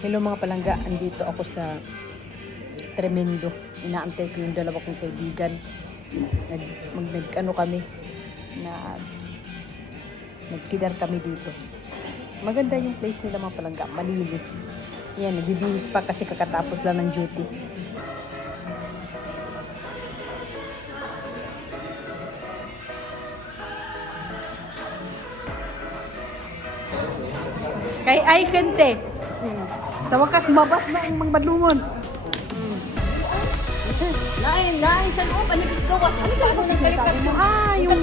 Hello mga palangga, andito ako sa Tremendo. Inaantay ko yung dalawa kong kaibigan. Nag-ano kami, nagkidar kami dito. Maganda yung place nila mga palangga, malinis. Yan, nagbibihis pa kasi kakatapos lang ng duty. Kay ay kente. Sa wakas mabas na ang mga badlungon. Lain sa loob, ano gusto ko? Ano ka ako ng kalipasyon? Yung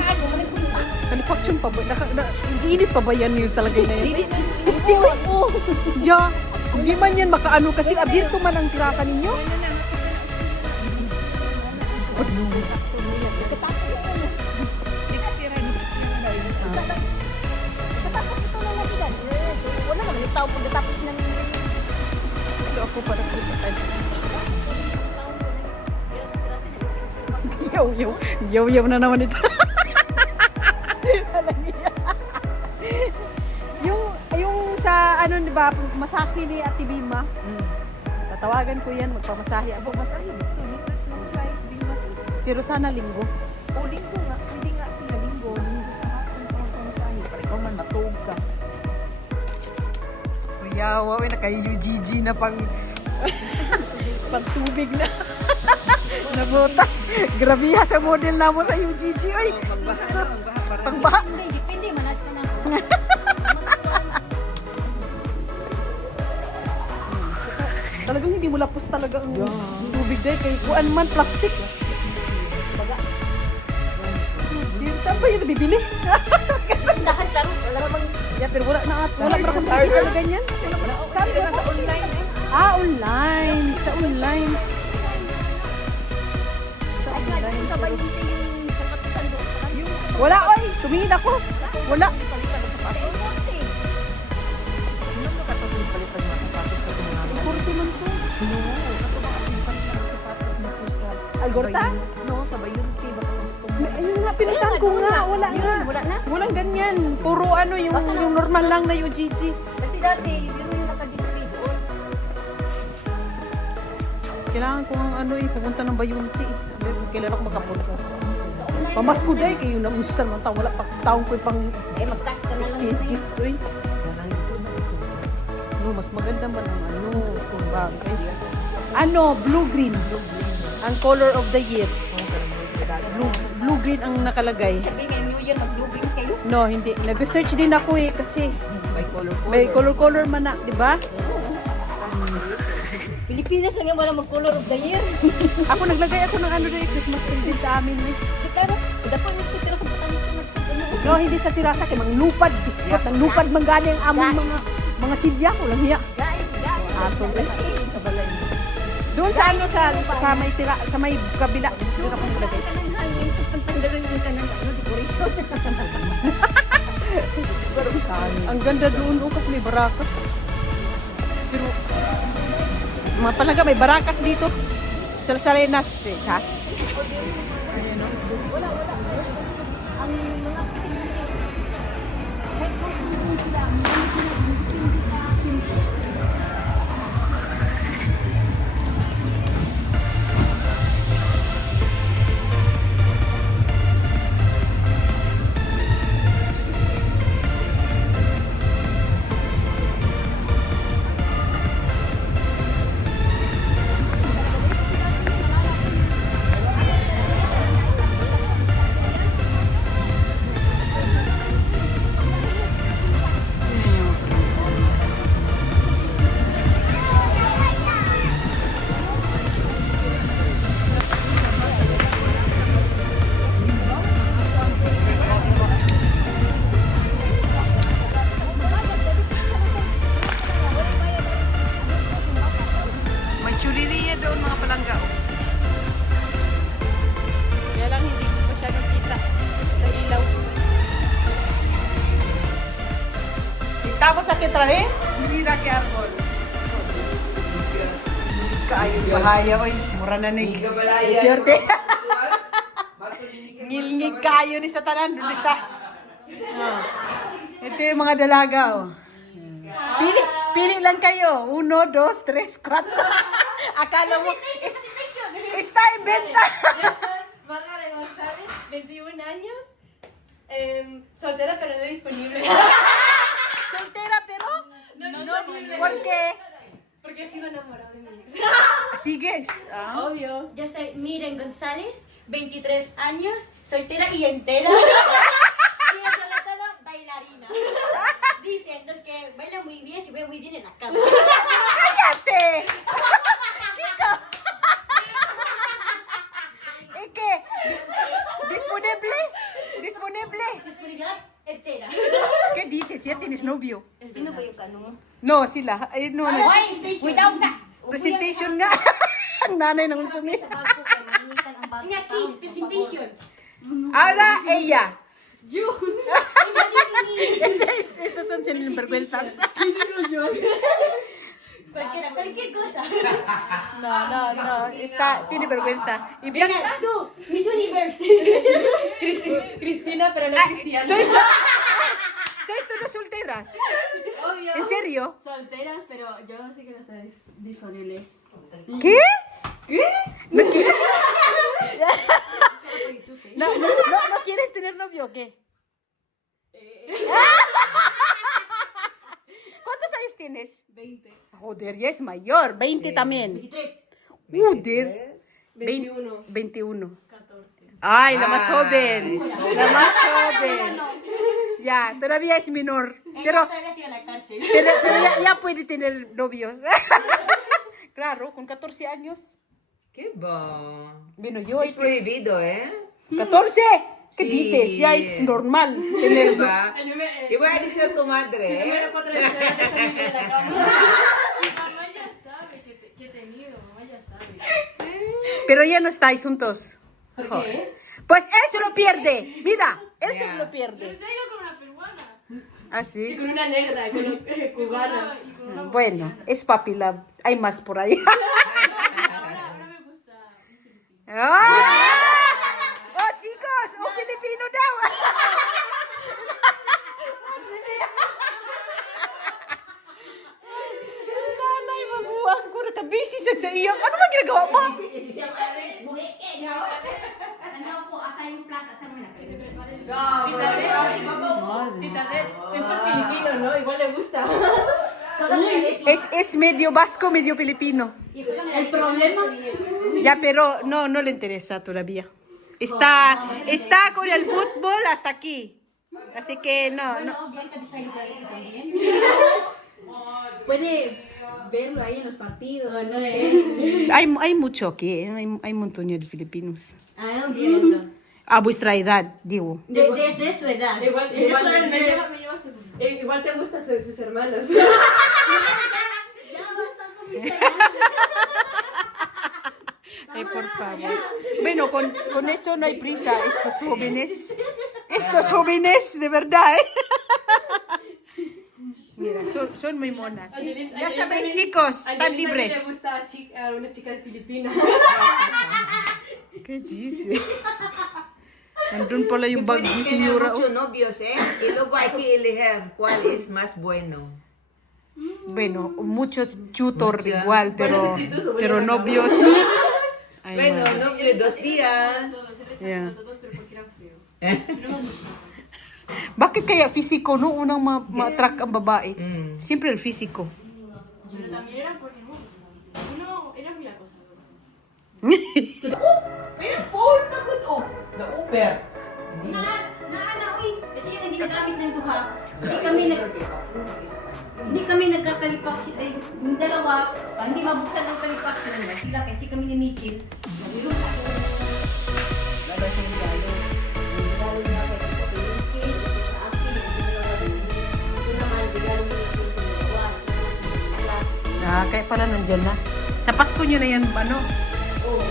kalipasyon pa ba? Iinit pa ba yan yung salagay na yan? Still? Yeah. Hindi man yan makaano kasi abirto man ang tiraka ninyo. Wala naman, itaw pagkatapos ng... Ito ako para kulitan. Yaw na naman ito. yung sa ano di ba, masahe ni Ate Bima. Tatawagan ko yan, magpamasahe ako. Masahe dito, masahe sa Bimas. Pero sana linggo. O, linggo nga. Hindi nga sila linggo. Linggo sa hapon ko magpamasahe. Para ikaw man matug ka. Kuya, wawin na kayo UGG na pagtubig na. Nabutas. Grabiha sa model na mo sa UGG. Ay, sus. Pagbaha. Hindi, depende. Manas ka na. Talagang hindi mo lapos talaga ang tubig dahil kay kuan man plastic. Saan ba yun nabibili? Dahil taro, wala namang... Yeah, pero wala pa akong nakikita na ganyan. Sabi ko sa online eh. Online. Sa online. Ay, nga, sabay yung kapatusan doon. Wala, oy! Tumingin ako. Wala. Kurso man to. Algorta? No, sabay yun. Ayun nga, pinitan ko nga. Wala nga. Wala na. Walang ganyan. Puro ano, yung normal lang na UGG. Kasi dati, yun yung naka-display doon. Kailangan ko ang ano pupunta ng Bayunti. Kailan ako makapunta. Pamasko day kayo na usan man ta wala pa taong ko pang Eh, mag-cash ka na lang exchange yun. gift oy. No, mas maganda man ang ano kung bagay. Ano, blue green. Ang color of the year. Blue green ang nakalagay. Sabi ngayon, New Year, mag-blueprint kayo. No, hindi. Nag-research din ako kasi may color man na, di ba? Pilipinas lang yung wala mag-color of the year. Ako naglagay ako ng ano din Christmas tree din sa amin. Si Karo, dapat yung titira sa batanis ko. No, hindi sa tirasa kay mang lupad biskot, ang lupad man gani ang among mga silya ko lang hiya. Guys. Ato doon sa ano sa may tira sa may kabila doon ako naglagay. Ka ng hangin, tapos pagtanggalin yung kanang decoration. Ang ganda doon kasi may barakas. Pero mga palaga may barakas dito. Sa Salinas, ha? Ayan o. Ang mga May chuliriya doon mga palangga. Kaya lang hindi ko masyadong kita sa ilaw. Estamos aquí otra vez. Mira qué árbol. Kaayo bahaya oy. Mura na ni. Swerte. Ngilngig kayo ni sa tanan. Doon está. Ito yung mga dalaga oh. Pili lang kayo. 1, 2, 3, 4. Akala mo, está en venta. Yo soy Margaret González, 21 años, soltera pero no disponible. Soltera, pero No disponible. ¿por qué? Porque sigo enamorado de mi ex. ¿Sigues? Ah. Obvio. Yo soy Miren González, 23 años, soltera y entera. Y sobre todo bailarina. Dicen los que bailan muy bien se ven muy bien en la cama. ¡Cállate! Chico. ¿Y qué? ¿Disponible? ¿Disponible? Disponibilidad entera. ¿Qué dices? ¿Ya tienes novio? Sino ba yung kanong? No, sila. No, no. Without sa. Presentation nga. Ang nanay ng sumi. Nga, please, presentation. Ahora ella. June. Estos son sinvergüenzas. Cualquier cosa. No. Tiene vergüenza. Y Venga, Bianca. tú, Miss Universe. Cristina, pero no cristiana. ¿Sois todas solteras? Obvio. ¿En serio? Solteras, pero yo sí que no soy disponible. ¿Qué? ¿No quieres? ¿No quieres tener novio o qué? ¿Cuántos años tienes? 20. Joder, ya es mayor. 20 también. 23. Joder. 21. 21. 14. Ay, la más joven. La más joven. Ya, todavía es menor. Pero Todavía sigo en la cárcel. ya puede tener novios. Claro, con 14 años. Qué bon. Bueno, yo Es prohibido, ¿eh? 14. ¿Qué Sí. dices? Ya es normal tener. Diba? El número, Y voy a decir a tu madre, número ¿eh? 4 de la edad está en la cama. Mamá ya sabe que he tenido, mamá ya sabe. Pero ya no estáis juntos. ¿Por Joder. qué? Pues él se lo pierde. Mira, él se Ya. lo pierde. Usted ha ido con una peruana. ¿Ah, Y sí? con una negra, con cubana. Y con una Bueno, es papi love. Hay más por ahí. Ahora me gusta un filipino. ¡Ah! ¡Oh, chicos! ¡Un filipino daw! Nanay, mabuang ko. Nakabisi sa iyo. Ano ba ginagawa mo? Ano po, asa yung plaza, asa mo na kayo? Tita Ted, tu hijo es filipino, ¿no? Igual le gusta. Es medio vasco, medio filipino. El problema, Ya, pero no le interesa todavía. Está con el fútbol hasta aquí. Así que no. bueno, Bianca está ahí también. Puede verlo ahí en los partidos, no sé. Hay mucho aquí, ¿eh? Hay un montón de filipinos. Ah, entiendo. A vuestra edad, digo. Desde su edad. Igual Me lleva segundo. igual te gustan sus hermanos. Ya basta con mis Ay, por favor. Bueno, con eso no hay prisa. Estos jóvenes, de verdad, ¿eh? Mira, son muy monas. Ya sabéis, chicos, están libres. le gusta a una chica de Filipina. ¿Qué dice? Nandun pala yung bag ni Tiene senyora. muchos novios, ¿eh? Y luego hay que elegir cuál es más bueno. Bueno, muchos tutor Muchas. igual, pero novios. Ay, Bueno, madre. novio 2 días. Todos, se rechazan Yeah. a todos, pero porque eran feos. Bakit kaya fisiko, no? Unang ma-attract ang babae. Mm. Siempre el físico. Pero también eran porque no. Uno era muy acosador. Pero Paul, pagod oh. Na-Uber. Uy, kasi yun ang ginagamit ng duha. Hindi kami nagkakalipaksyon. Yung dalawa, hindi mabuksan ng kalipaksyon. Sila kasi kami ni Mitchell. Nabulong ako. Lalo siya yung galo. Lalo na ako sa Pilipinas, sa akin, ito naman, bigalo mo yung dalawa. Kaya pala nandyan na. Sa Pasko nyo na yan, ano? Oo.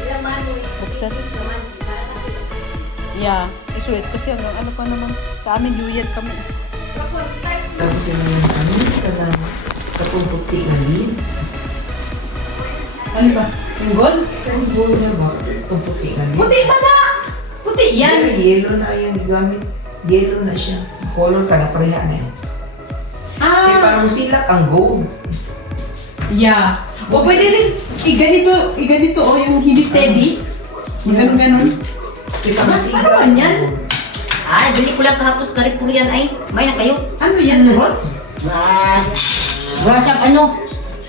Ilang mano eh. Buksan. Naman, para sa akin. Yeah, eso es. Kasi ano pa naman, sa amin New Year kami. Kapag tayo, Tapos yung kami, kada kapumputi galing. Ano ba? Yung gold? Yung buo niya ba? Tumputi galing. Puti ba na? Puti Yan, yellow na yung gamit. Yellow na siya. Color ka na pareha na yan. Ah, parang silak ang go. Yeah. O pwede rin, iganito o yung hindi steady. Ganun. Ano man yan? Ay, bili ko lang kahapos karipur yan ay. May na kayo. Ano yan, Rod? Wala siyang ano?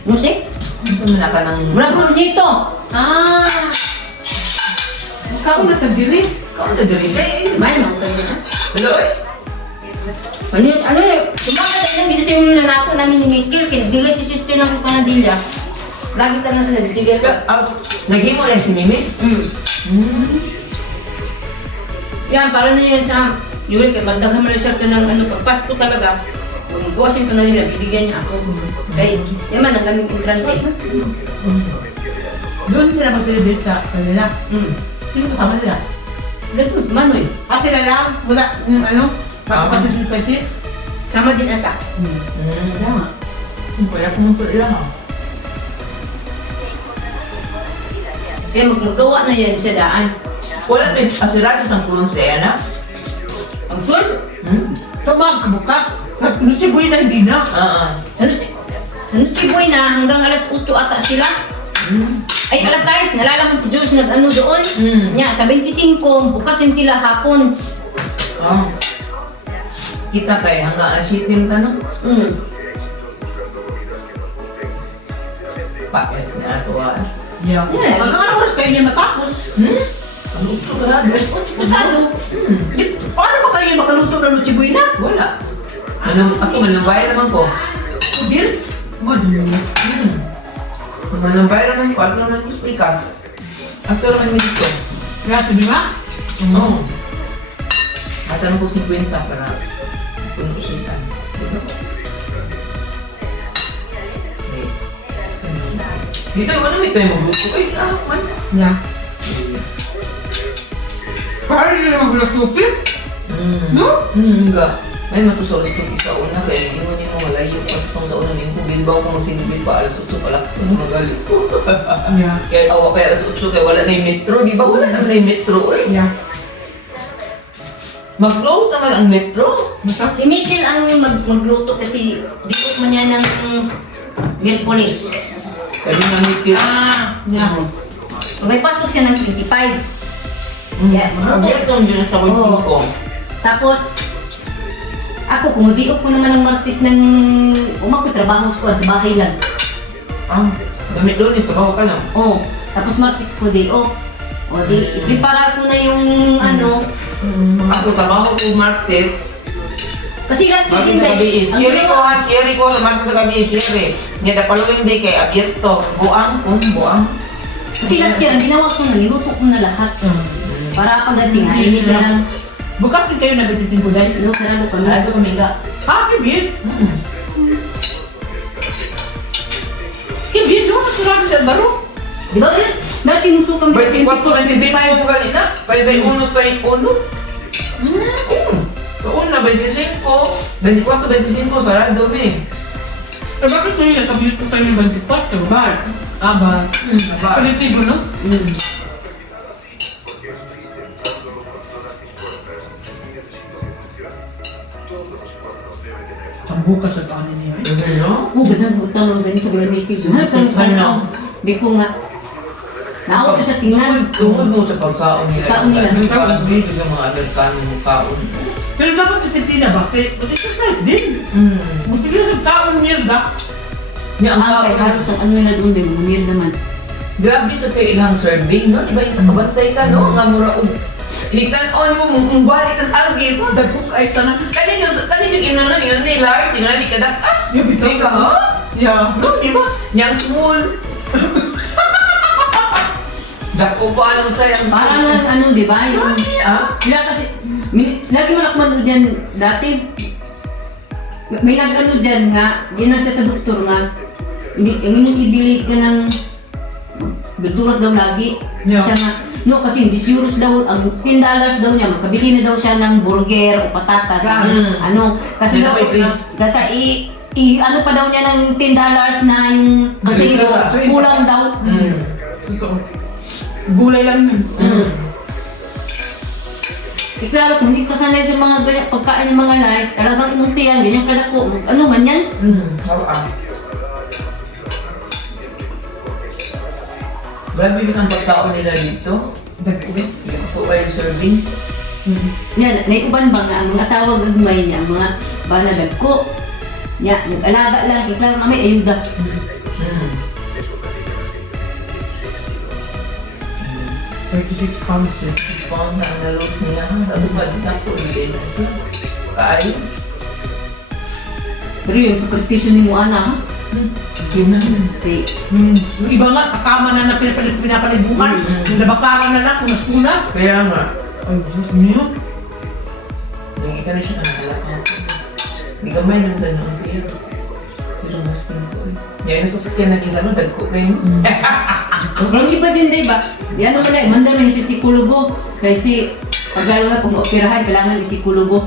Musik? Ito na ka ng... Wala ko nito. Ikaw na sa dili. Ikaw na dali sa'yo. May na kayo na. Hello eh. Ano kumakas na hindi sa yung nanako namin ni Mikil, kinibigay si sister ng panadilya. Lagi talaga sila bibigay ko. Naghimo rin si Mimi? Yan, para na yan sa Yuri, kaya magdaghan mo na siya ng ano, pagpasko talaga. Kung gawa siyang panadilya, bibigyan niya ako. Kaya, yan man ang gaming entrante. Doon sila mag-visit sa kanila. Sino kasama nila? Ganito, si Manoy. Sila lang? Wala yung ano? Pagpatusin pa siya? Sama din ata. Tama. Kaya pumunta lang. Kaya magmagawa na yan siya daan. Wala may asirado sa kulong siya na? Ang suwan, Sa mga kabukas. Sa Nuchiboy na hindi na. sa Nuchiboy na hanggang alas 8 ata sila. Ay, alas 6, nalalaman si George nag-ano doon. Nya, sa 25, bukasin sila hapon. Kita kay hanggang asitin ka no? Pakit na ito Yeah. Yeah. Hanggang oras kayo niya matapos? Ano ito ka? Pasado. Paano ba kayo makaluto ng Nuchiboy na? Wala. Ako manambay naman ko. Deal? Good. Manambay naman ko. Ako naman ito ikat. After naman dito. Grabe, di ba? Oo. Matanong ko 50 para puno ko siya. Dito yung ano, ito yung magluto. Ay, man. Yeah. Parang hindi naman gulat tupit. No? Enggak. May matusaw ito isa una kaya hindi mo niyo malayo at kung sa una niyo kung bilbaw kung sinibit pa alas 8 pala magalit ko. Yeah. Kaya awa kaya alas 8 kaya wala na yung metro, di ba? Wala naman na yung metro eh. Yeah. Mag-close naman ang metro. Si Mitchell ang magluto kasi dikot man niya ng Merkulis. Kaya nga metro. Yeah. May pasok siya ng 25. Yeah, Ang metro ang dyan sa 5. Tapos, ako, kumudiok ko naman ng Martes ng trabaho ko sa bahay lang. Gamit doon, trabaho ka lang. Tapos Martes ko day off. I-prepare ko na yung ano. Ako trabaho ko Martes. Kasi last year Martes din sa gabi day. is. Siri ko, Martes sa gabi is siri. Nga the following day kay abierto. Buang. Kasi last year, ang ginawa ko na, niluto ko na lahat. Para pagdating, hindi na lang. Bukas din kayo nabititin ko dahil. Ano, sarado kami. Ito kami nga. Kibir? Kibir, doon ka sila sa baro. Di ba yan? Dati muso kami. 24, 25 kanina. 21, 21. Doon na, 25. 24, 25, sarado eh. Eh, bakit kayo nagkabiyot ko kayo ng 24? Bar. Ba? Positibo, no? Ang bukas sa kanin niya. Ganda ng utang ng ganyan sa ganyan. Ano? Di ko nga. Naawa ko sa tingnan. Tungkol mo sa pagkaon nila. Kaon nila. Yung kaon dito sa mga Amerikano ng kaon. Pero dapat kasi Tina ba? Kasi exercise din. Sige sa taong mierda. Yung ang Kay kaon. Carlos, ang ano na doon din, bumir naman. Grabe sa kayo ilang serving, no? Diba yung nakabantay ka, no? Nga mura og iligtan-on mo, kung balik ka sa algil mo, dagpok ka ayos tanan. Kanino yung inanan, yun ni large, yung nani kadak, Yung bitaw di ka, ha? Yeah. No, di ba? Yang small. Dako pa lang sa yang small. Parang ano, di ba? Yung, Ah? sila kasi, lagi mo nakman dyan dati. May nag-ano dyan nga, ginasa sa doktor nga, ibili ka ng verduras daw lagi. Yeah. Siya nga, no, kasi 10 euros daw, ang $10 daw niya, makabili na daw siya ng burger o patatas. Ano, kasi daw, kasi ano pa daw niya ng $10 na yung, kasi kulang daw. Gulay lang yun. Klaro, kung hindi ka sanay sa mga ganyan, pagkain ng mga light, talagang inuntihan, ganyan ka na po. Ano man yan? Grabe yung pagkaon nila dito. Ito kayo serving. Yan, naiuban ba nga, ang mga asawa gagmay niya, ang mga bala dagko. Yan, nag-alaga lang, klaro na may ayuda. 36 pounds, 36 pounds na ang nalos niya. Sabi ba, dito ulit na siya. Kaayo. Pero yung sakripisyo ni mo, ana, ha? Yun na. Okay. Yung iba nga, sa kama na pinapalibukan. Yung nabakaran na lang, kunas-kunas. Kaya nga. Ay, Diyos niyo. Yung ika na siya nakalakot. Hindi gamay lang sa noon siya. Pero mas pinto eh. Yung nasasakyan na nila, no? Dagko kayo. Pero iba din, di ba? Di ano man na, mandar man si psikologo. Kasi, pag lalo na kung operahan, kailangan si psikologo.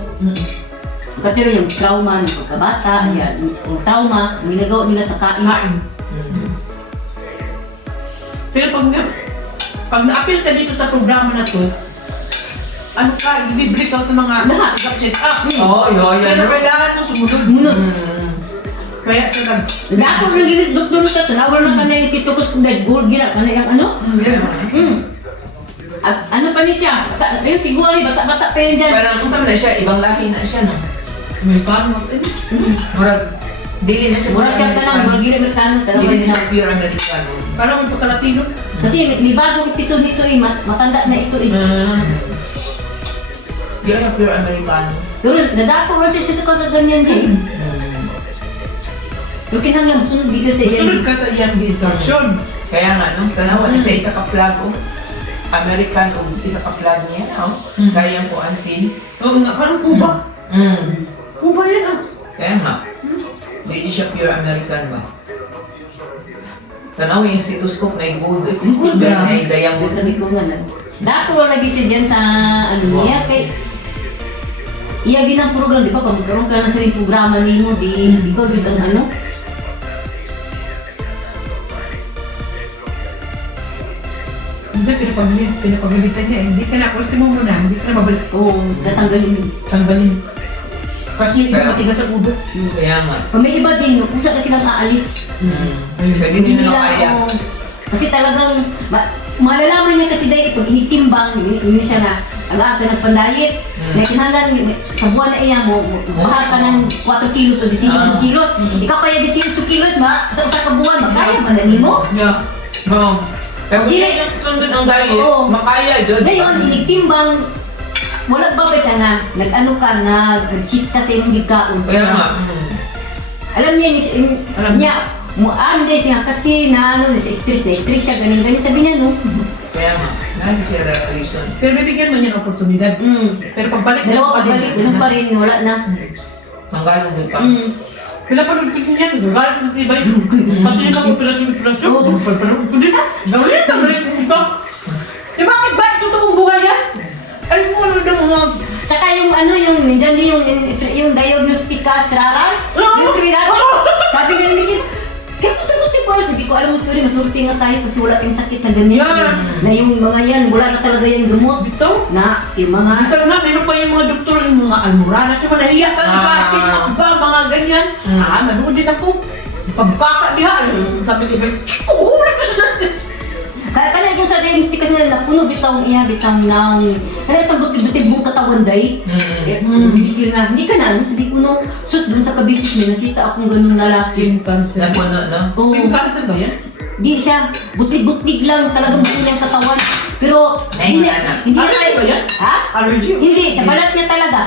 Katero yung trauma ng pagkabata, yan, yung trauma, ang ginagawa nila sa kain. Pero pag na-appeal ka dito sa programa na to, ano ka, i-break out ng mga Lahat. check-up. Oo, yun. Pero kailangan mo sumunod. Munod. Kaya siya nag... Dako sa ginis doktor sa tanawar na kanay si Tukos kung dahil gold gina kanay ang ano. At ano pa ni siya? Ayun, tiguan ni bata-bata pa yan dyan. Parang kung saan na siya, ibang lahi na siya, no? Amerikano. Murag, dili na siya. Mura siya ka lang, mura gila Amerikano, Dili talagang na siya pure Americano. Parang may pagka-Latino. Kasi may bagong episode nito eh, matanda na ito eh. Di siya pure Americano. Pero nadako mo siya sa kagaganyan eh. Pero kinahanglan, sunod di kasi Sunod yan. ka sa iyang instruction. Kaya nga, no? Tanawa na siya isa ka-flag, oh. American o isa ka-flag niya, no? Kaya po, auntie. Oo nga, parang Cuba. Cuba yan ah. Kaya nga. Hindi siya pure American ba? Tanaw yung stethoscope na i-gold. Gold ba? Na i-diamond. Sabi ko nga na. Dako lagi siya dyan sa ano niya kay iya ginang program, di ba? Pag magkaroon ka ng sariling programa nimo, di ikaw yun ang ano. Hindi, pinapagalitan niya. Hindi ka na, kursi mo muna. Hindi ka na mabalik. Oo, tatanggalin. Tanggalin. Kasi yung iba Kaya- matigas sa ulo. Kaya nga. Pag may iba din, no, kung saan ka silang aalis. Kasi hindi na kaya. oo. Kasi talagang, malalaman niya kasi dahil pag initimbang, yun siya na, aga ka nagpandayit, na kinahanglan sa buwan na iya mo, bahal ka ng 4 kilos o 18 kilos. Ikaw pa yung 18 kilos, sa usa ka buwan, magkaya man na mo. Yeah. Oo. Pero Hindi. hindi yung sundod ang diet, Oo. makaya yun. Ngayon, initimbang, wala ba ba siya na, nag-ano ka, nag-cheat ka sa imong gikaon. Kaya nga. Alam niya, niya, niya siya kasi na ano, stress siya, ganun sabi niya, no? Kaya nga. Nasa siya reason. Pero bibigyan mo niya ng oportunidad. Pero pagbalik Dalawa pagbalik, ganun pa rin, wala na. Tanggalong doon pa. Pila pa nung tignan niya, galit sa tibay. Pati yun ang operasyon. Kundi na, gawin ang iba. Eh bakit ba? Ito toong buhay yan? Ay mo, ano na mga... Tsaka yung ano, yung nandiyan din yung diagnostica srara, yung kriminal. Sabi niya, Mikit, kaya gusto ko sabi ko, alam mo, sorry, masurti nga tayo kasi wala tayong sakit na ganyan. Yan. Na yung mga yan, wala na talaga yung gamot. Ito? Na, yung mga... Minsan nga, meron pa yung mga doktor, yung mga almoranas, yung nahiya ka, bakit ako ba, mga ganyan. Nanood din ako. Pagkaka niya, sabi ni Ben, Kaya kung sa diagnostic kasi napuno bitang iya, bitang nang... Kaya itong butig-butig mong katawan day. Hindi ka na, sabi ko no, sus, dun sa kabisis may nakita akong ganun lalaki. skin cancer. Napuno, no? Oo. Skin cancer ba yan? Di siya, butig-butig lang, talagang butig yung katawan. Pero, Ay, hindi wala na. hindi na Allergy ba yan? Ha? Allergy? Hindi, sa balat niya talaga.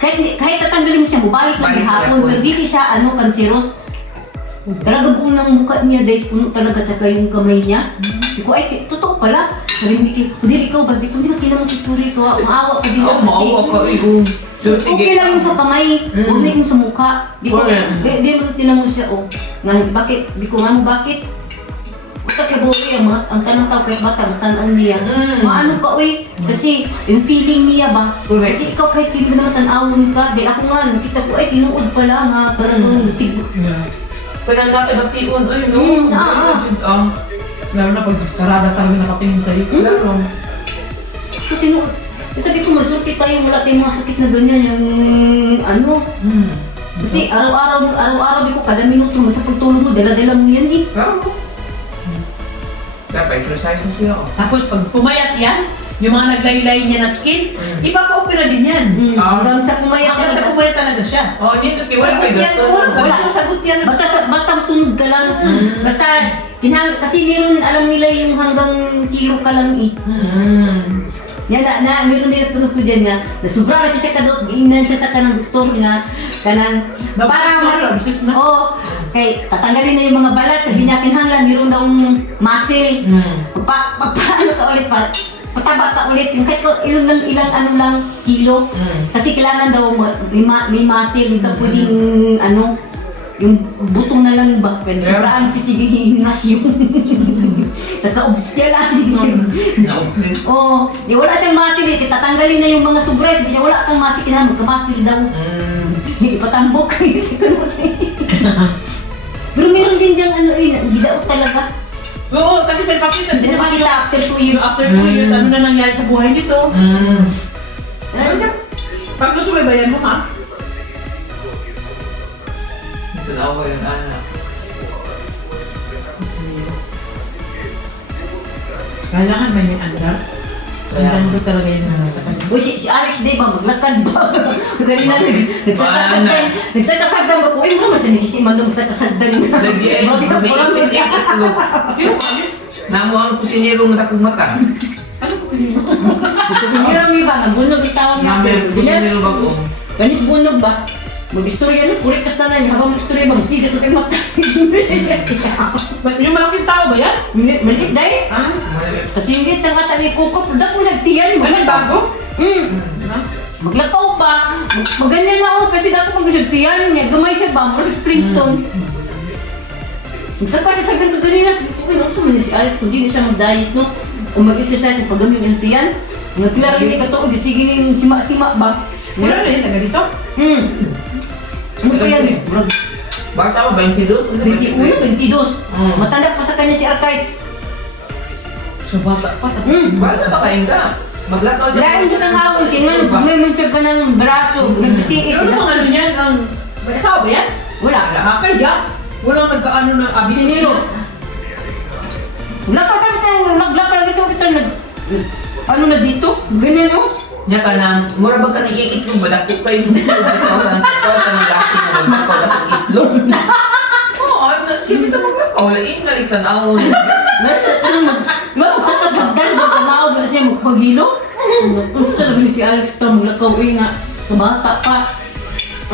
Kahit tatanggalin mo siya, bubalik lang Balik hapon. hapon. Pero hindi siya, cancerous. Talaga buong ng mukha niya, dahil puno talaga tsaka yung kamay niya. Iko ay, totoo pala. Sabi ni Mikil, kundi ikaw, ba't hindi ka kinamang si Churi ko, maawa ka din Oo, ako kasi. maawa ka. Okay lang yung sa kamay, huwag na yung sa mukha. Di ko, Correct. di mo tinanong siya, oh. Nga, bakit? Di ko nga mo, bakit? Basta kay Bowie, ang tanong tao kahit bata, matanaan niya. Maano ka, uy? Kasi yung feeling niya ba? Correct. Kasi ikaw kahit sino naman tanawon ka, di ako nga, nakita ko, ay, tinuod pala nga, talagang butig. Kaya nga, ibang tiun, ay, no? Lalo na pag diskarada talaga nakatingin sa'yo. So, tinuod. Sabi ko, masulti tayo, wala tayong mga sakit na ganyan, yung ano. Kasi araw-araw di ko kada minuto mo sa pagtulog mo, dala-dala mo yan eh. Bravo. Dapat exercise mo siya. Tapos pag pumayat yan, yung mga naglaylay niya na skin, ipapa-opera din yan. Hanggang sa pumayat Hanggang sa pumayat talaga siya. Oh, hindi ko kiwala Sagot yan po. Wala sagot yan. Basta sunod ka lang. Basta, kasi meron, alam nila yung hanggang kilo ka lang eh. Yan meron din punog ko dyan nga, na sobra na siya kadot, giinan siya sa kanang doktor nga, kanang, para kay tatanggalin na yung mga balat, sabi niya kinahanglan, meron daw muscle. Paano ka ulit pa? Pataba ka ulit, yung kahit ilang ano lang kilo. Kasi kailangan daw may muscle, hindi ka pwedeng ano, yung butong na lang ba? Kaya sobraan sisigihin mas yung naka-obs niya lang. Oo, wala siyang muscle eh, tatanggalin na yung mga sobra. Sabi niya wala kang muscle, kailangan magka-muscle daw. Ipatambok kayo sa kanusin. Pero meron din diyang ano eh, bidaot talaga. Oo, kasi pinapakita. Pinapakita after 2 years. After 2 years, ano na nangyari sa buhay nito? Pag nasubaybayan mo ha? Dalawa yung anak. Kailangan ba yung andar? Kailangan ko talaga yung sa kanya. Uy, si Alex Day ba? Maglakad ba? Ganina nagsakasagdan ba ko? Uy, mo naman siya nagsisiman doon magsakasagdan. Lagi ay may itlog. Namuang kusinero ng takong mata. Meron yung ba? Nabunog itawag nga. Namin kusinero ba ko? Ganis bunog ba? Mag-istorya na, puri kas na niya. Habang mag-istorya ba? Magsigas na kayo mata. Yung malaking tao ba yan? Maliit dahil. Kasi yung liit ng ata may kuko. Dak mo nagtiyan. Ano bago? Maglakaw pa. Maganyan na ako kasi dapat kung nagtiyan niya. Gamay siya ba? Marag Springstone. Nagsaka siya sa ganito ganyan. Sabi ko, ano sa man si Alice kung di siya mag-diet no? O mag-exercise pag gamit yung tiyan. Nga pila rin ka to. Sige yung sima-sima ba? Meron na yun taga dito? Ano pa yan? Bata ba? 22? 21, 22. Matanda pa sa kanya si Archites. So bata pa. Bata ba kayo ka? Maglakaw siya. Dahil siya kang hawon, tingnan, magmamansag ka ng braso, nagtitiis. Ano mga ano yan? May asawa ba yan? Wala. Kaya? Walang nagkaano ng Sinero. Naglakad kita ano na dito? Ganyan no? Nya ka na, mura ba ka iitlog ba? Dako kayo mo. Ikaw ka ng laki mo. Maglakaw na kong itlog. Oo, at nasipit na maglakaw. Lain na rin tanawon. Magsakasagdan, magkanaw ba na siya magpaghilo? Sa naman si Alex ito, maglakaw nga. Sa bata pa.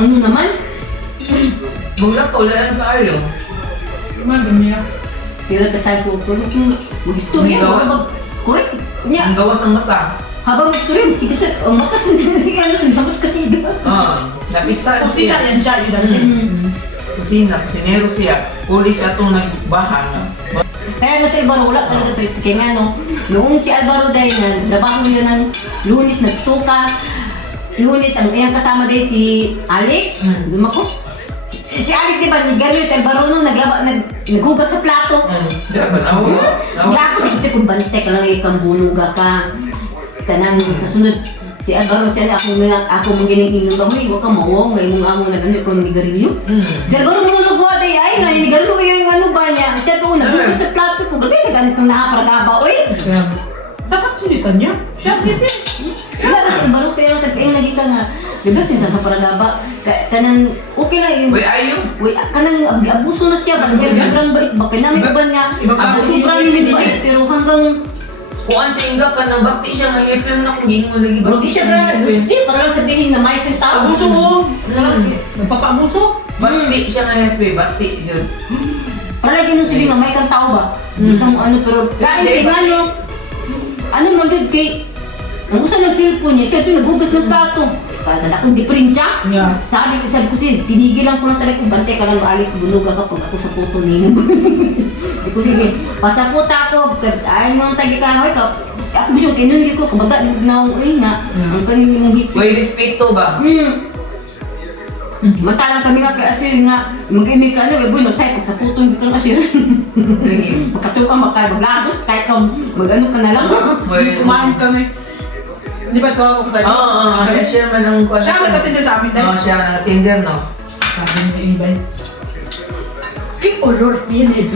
Ano naman? Maglakaw, lain ka ayaw. Maganda. Tira ka tayo po. Mag-istorya. Correct. Ang gawas ng mata. Habang mag-istorya, sige siya. Ang matas na sabot kasi. Napisan Kusina siya. yan siya. Yun ang Kusinero siya. Uli siya itong nagbaha. Kaya nga sa Alvaro, wala talaga ito. Kaya nga no, noong si Alvaro dahil nagtrabaho yun ng Lunes, nagtuka. Lunes, ang iyang kasama dahil si Alex. Dumako. Si Alex, di ba, naggaryo si Alvaro nung naghugas sa plato. Plato, dito kung bante ka lang, ikang bunuga ka. Kanang kasunod, si Alvaro siya, ako mong ginigingin ba mo, huwag kang mawong, ngayon mong amo na ganyan kung nigarilyo. Si Alvaro mo nagwa day, ay, nigarilyo yung ano ba niya. Siya doon, naghugas sa plato ko, gabi sa ganitong nakaparagaba, oy. dapat sulitan niya. Siya, hindi. Wala kasi Alvaro, kaya sa kayo naging ka nga, gabi sa nakaparagaba. Kanang, okay lang yun. Uy, ayaw. Uy, kanang abuso na siya, kasi sobrang bait ba? Kaya namin ba niya, sobrang yung bait, pero hanggang Kuan siya inga ka na, bakit siya nga FM na kung hindi mo lagi ba? Bro, di siya ga, hindi, para lang sabihin na may isang tao. Abuso mo. Nagpapaabuso. Bakit siya nga FM, bakit yun? Para lagi nung sabihin nga may kang tao ba? Hindi kang ano, pero kain kay nga no. Ano man doon kay, ang usa ng cellphone niya, siya doon naghugas ng plato. Para akong different siya. Yeah. Sabi ko siya, tinigilan ko lang talaga kung bante ka lang maalik, bunuga ka pag ako sa puto niyo. Di ko sige, pasaputa ako, ay mo ang tagi ka, ay ka, ako siya, kinunod ko, kabaga, nauwi nga, ang kanin mong hipit. May respeto ba? Matalang kami nga kay Asir nga, mag-imig ka na, boy, masaya pag sa puto, hindi ka ng Asir. Makatulog ka, maglabot, kahit ka, mag-ano ka na lang. Well, Kumain kami. Di ba tawa ko sa'yo? Oo, siya man ang kuwan. Siya ang nagtatinda sa amin, dahil. Oo, siya ang nag-tinder, no? Sabi mo kay Ibay. King Olor, yan eh.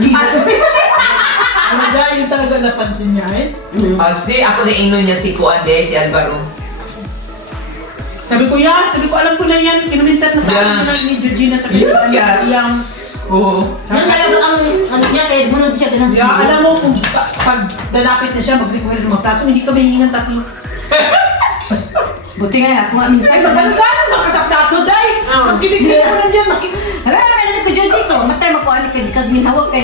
Wala yung talaga napansin niya eh. Si, ako na ingno niya si Kuande, si Alvaro. Sabi ko alam ko na yan. Kinumintat na sa akin na ni Georgina at yung Oo. Yan talaga ang ano niya, kaya bunod siya ganun yeah, alam mo kung pag lalapit na siya, mag-require ng mga plato, hindi ka mahihingan tatlo. Buti nga ako nga minsan. Ay, magkano makasaplaso, say! Magkibigay mo na dyan, Kaya ko dyan dito, matay makuha ka di ka ginhawag kay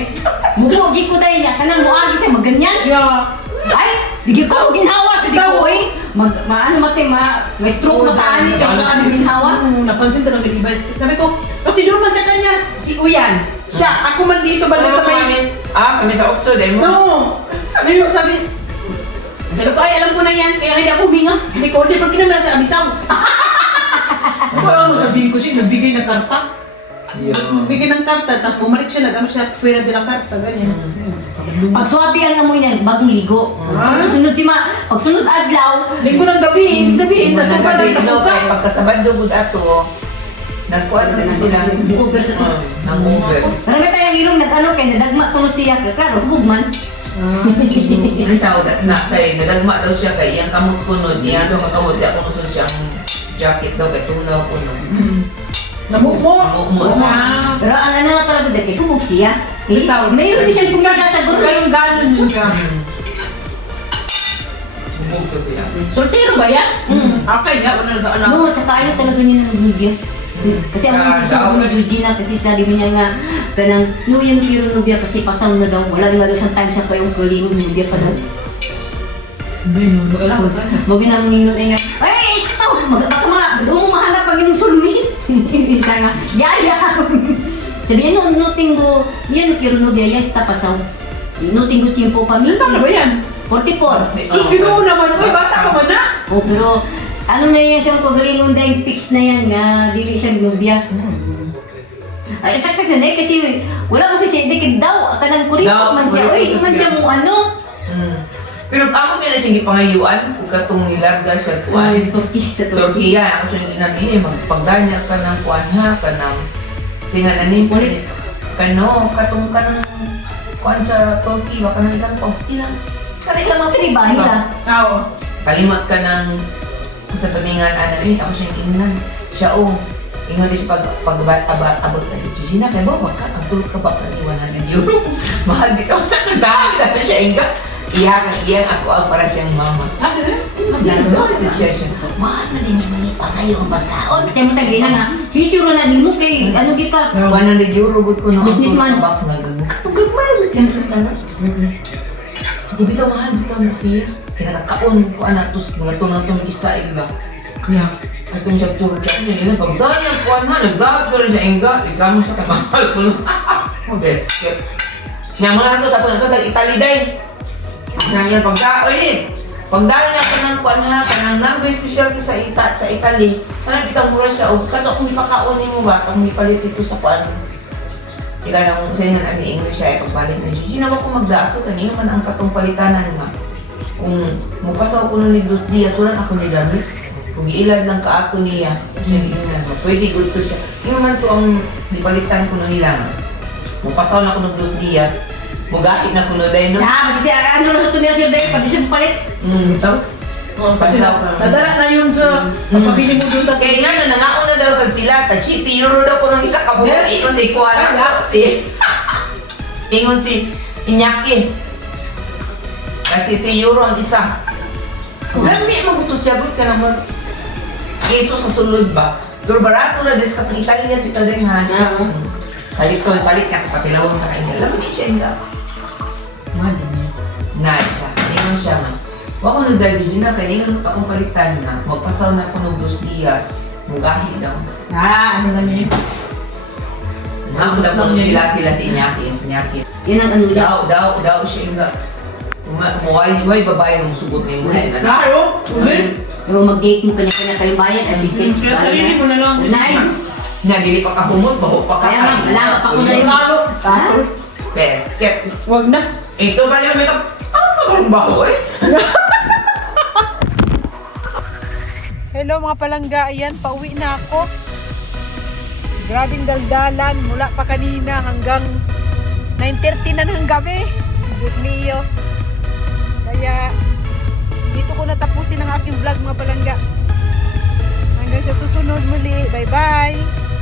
mubugi ko dahil niya, kanang muagi siya, maganyan. Yeah. Ay, di ko ginhawa sa di ko eh. Maano matay, may stroke na taani kaya maano ginhawa. Napansin talaga ni Ibay. Sabi ko, kasi doon man sa kanya, si Uyan. Siya, ako man dito, banda sa may... Kami sa Okso, dahil mo. No! Sabi ko, ay, alam ko na yan, kaya hindi ako huminga. Sabi ko, hindi, porque naman sa abisaw. Parang sabihin ko siya, nagbigay ng karta. Nagbigay ng karta, tapos bumalik siya, nag-ano siya, fuera de la karta, ganyan. Pag swabe ang amoy niya, bagong ligo. Pagsunod adlaw, Linggo ng gabi, ibig sabihin, nasuka ng kasuka. Pagkasabad dugod ato, nagkuhan na sila. over sa to. Ang Uber. Marami tayong ilong nag-ano kay nadagma tulo siya. Klaro, hubog man. Ang tawag na kay nadagma daw siya kay iyang kamot kunod niya daw kakamot niya kung gusto siyang jacket daw kay tulaw kuno. Namukmo. Pero ang ano nga talaga dati, hubog siya. Mayroon din siyang kumita sa Pero gurus. ganon yun siya. Bumugto siya. Soltero ba yan? Okay, nga, wala na anak. No, tsaka ayaw talaga niya ng nubya. Kasi ang mga sabi ni Georgina, kasi sabi niya nga, kanang, no yung piro nubya kasi pasaw na daw. Wala nga daw siyang time siya kayong kalingong nubya pa daw. Huwag yun ang ningon ay nga, ay, isa to! Baka mahanap ang inyong sulmi. Isa nga, yaya! Sabi niya, no tinggo, yun piro nubya, yes, tapasaw. No tinggo chimpo pa mi. Ano ba yan? 44. Sus, ginoo naman. Uy, bata ka ba na? Oh, pero ano na yan siyang pagalingon dahil fix na yan nga dili siyang nubya. Ay, sakto siya dahil kasi wala mo siya dikit daw. Kanang kuripot man siya. Uy, man siya mo ano. Pero ako nila siyang gipangayuan kung katong nilarga siya kuan. Ay, Turkey sa Turkey. Turkey ako siya ginani magpagdanya ka ng kuan ha kanang singa nanin kano katong kanang kuan sa Turkey wa kanang ilang ilang Sa triba nila. Oo. kalimot ka ng sa paningan ano ako siyang ingnan siya ingon din siya abot na dito sina kaya ba wag ka ang tulog ka ba sa 100 euro mahal di ka dahil sabi siya inga iyang ako ang para siyang mama siya mahal na din naman ipangayo ang pagkaon Kaya mo tagay na nga. Sisuro na din mo kay ano kita. 100 euro gud ko no Businessman. box na gud tugod man yan sa sana di bitaw mahal bitaw na siya kinakaon ko ana tus mga tunang Israel ba Yeah. atong siya turo siya niya pagdanya ko na nagdagdag ko rin sa engga ikramo siya kay mahal ko okay niya mga to sa to sa Italy day nang pagkaon eh pagdanya ko ng kuan ha kanang language specialty sa Italy kanang bitang mura siya og kato kung ipakaon nimo ba kung ipalit ito sa kuan ika nang sa inyo ani English ay pagbalik na Gina ba ko magdato kanino man ang katong palitanan nga kung mupasaw ko nun ni 2 dias wala ako ni gamit kung iilad lang kaato niya siya ingnan pwede good to siya yung man to ang dipalitan ko nun nila mupasaw na ko ng 2 dias mugahit na ko nun dahil no Kasi ano na sa tumiya siya dahil pati siya palit. tapos pasaw Nadala na yun sa pagpapili mo doon sa kaya nga na nangaon na daw sa sila tachi euro daw ko ng isa kabuo ingon si Kuana ingon si Iñaki kasi 10 euro ang isa lami magutos siya good ka naman keso sa sulod ba pero barato na des sa Italian dito din nga siya palit ka kapilawang ka kain lami siya nga na siya ingon siya man wako na dahil din na kaya ingon akong palitan na magpasaw na ko ng 2 dias mugahi daw ano na niya. ako daw po sila si Iñaki Yan ang ano lang. daw siya nga Muway babae yung sugot na yung mulay na. Claro. Pero mag-date mo kanya-kanya kayong bayan at biscuit. Kaya sarili ko na lang. Nay, Nga, dili pa kahumot, baho pa ka. kaya nga, langat pa ko na yung Lalo. Ha? Ket, Wag na. ito ba yung makeup? Ang sobrang baho eh. hello mga palangga. Ayan, pauwi na ako. Grabing daldalan mula pa kanina hanggang 9:30 na ng gabi. Diyos mio. Kaya dito ko natapusin ang aking vlog mga palangga. Hanggang sa susunod muli. Bye-bye!